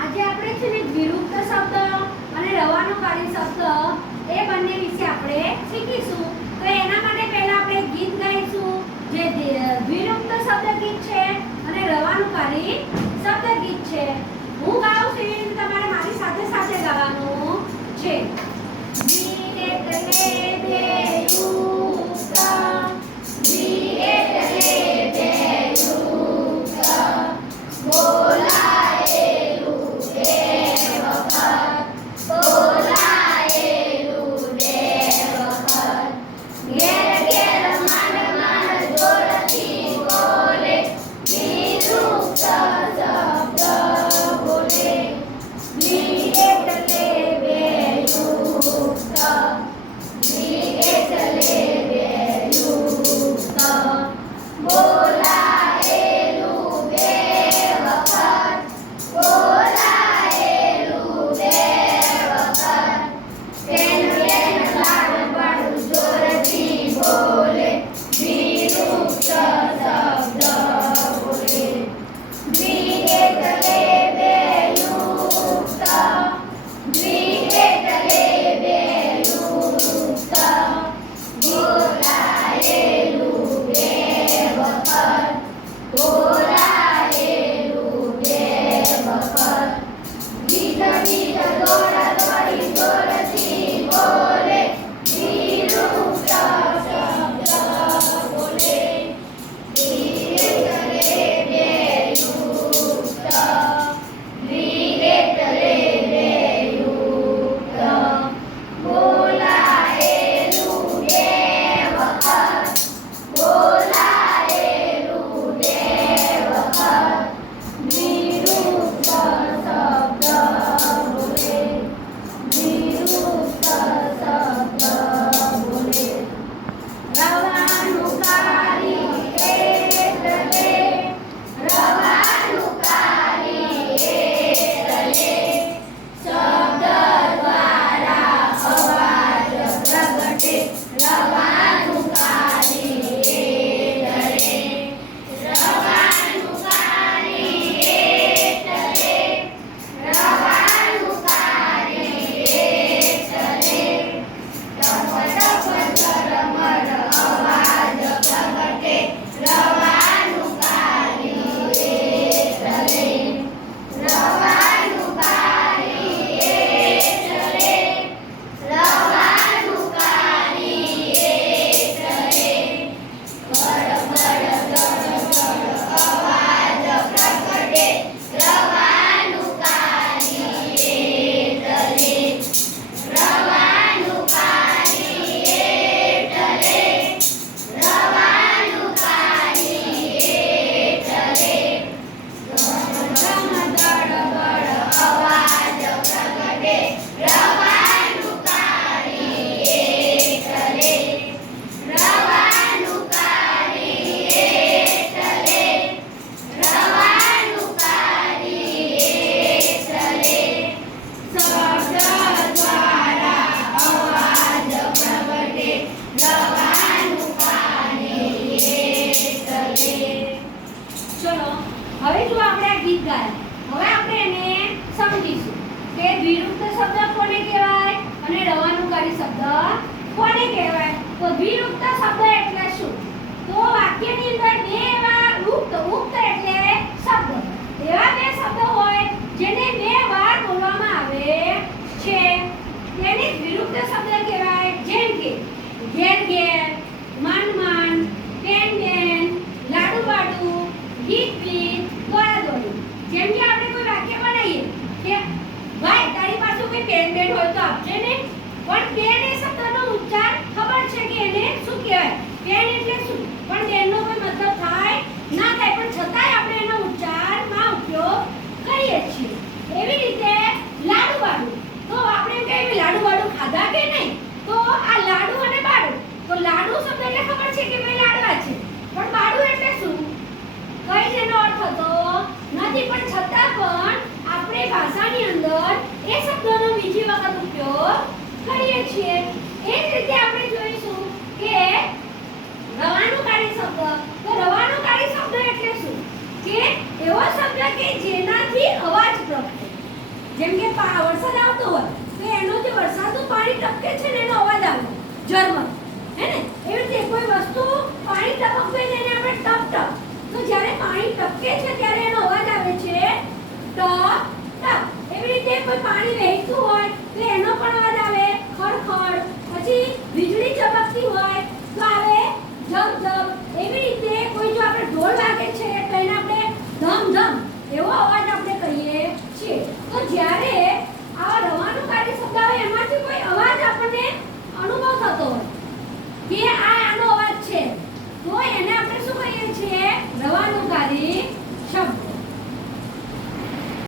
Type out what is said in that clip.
આજે આપણે છે ને વિરુક્ત શબ્દ અને રવાનુકારી શબ્દ એ બંને વિશે આપણે શીખીશું. તો એના માટે પહેલા આપણે ગીત ગાઈશું જે વિરુક્ત શબ્દ ગીત છે અને રવાનુકારી શબ્દ ગીત છે. હું ગાઉં છું એવી રીતે તમારે મારી સાથે સાથે ગાવાનું છે. હવે જો આપણે આ ગીત ગાયા, હવે આપણે એને સમજીશું કે વિરુક્ત શબ્દ કોને કહેવાય અને રવાનુકારી શબ્દ કોને કહેવાય. તો વિરુક્ત શબ્દ એટલે શું? તો વાક્યની અંદર બે એવા ઉક્ત એટલે શબ્દ, એવા બે શબ્દ હોય જેને બે વાર બોલવામાં આવે છે તેને વિરુક્ત શબ્દ કહેવાય. જેમ કે ઘેર ઘેર, માન માન, બેન બેન, લાડુ બાડુ, ગીત ગીત, દોડા દોડી. જેમ કે આપણે કોઈ વાક્ય બનાવીએ કે ભાઈ તારી પાસે કોઈ પેન બેન હોય તો આપજે ને, પણ પેન એ શબ્દનો ઉચ્ચાર ખબર છે કે એને શું કહેવાય, પેન એટલે શું, પણ તેનો કોઈ મતલબ થાય ના થાય, પણ છતાંય આપણે એનો ઉચ્ચારમાં ઉપયોગ કરીએ છીએ. એવી રીતે લાડુ બાડુ, તો આપણે એમ કહીએ લાડુ બાડુ ખાધા કે નહીં, તો આ લાડુ અને બાડુ, તો લાડુ શબ્દ એટલે ખબર છે કે ભાઈ લાડવા છે, પણ બાડુ એટલે શું કઈ જેનો અર્થ હતો નથી, પણ છતાં પણ આપણે ભાષાની અંદર એ શબ્દનો બીજી વખત ઉપયોગ કરીએ છીએ. એ જ રીતે આપણે જોઈશું કે રવાનુકારી શબ્દ, તો રવાનુકારી શબ્દ એટલે શું કે એવો શબ્દ કે જેનાથી અવાજ પ્રગટે, જેમ કે વરસાદ આવતો હોય તો એનો જે વરસાદનું પાણી ટપકે છે ને એનો અવાજ આવે ઝરમર, હે ને? એવી રીતે કોઈ વસ્તુ પાણી ટપકતું હોય તો એને આપણે ટપ ટપ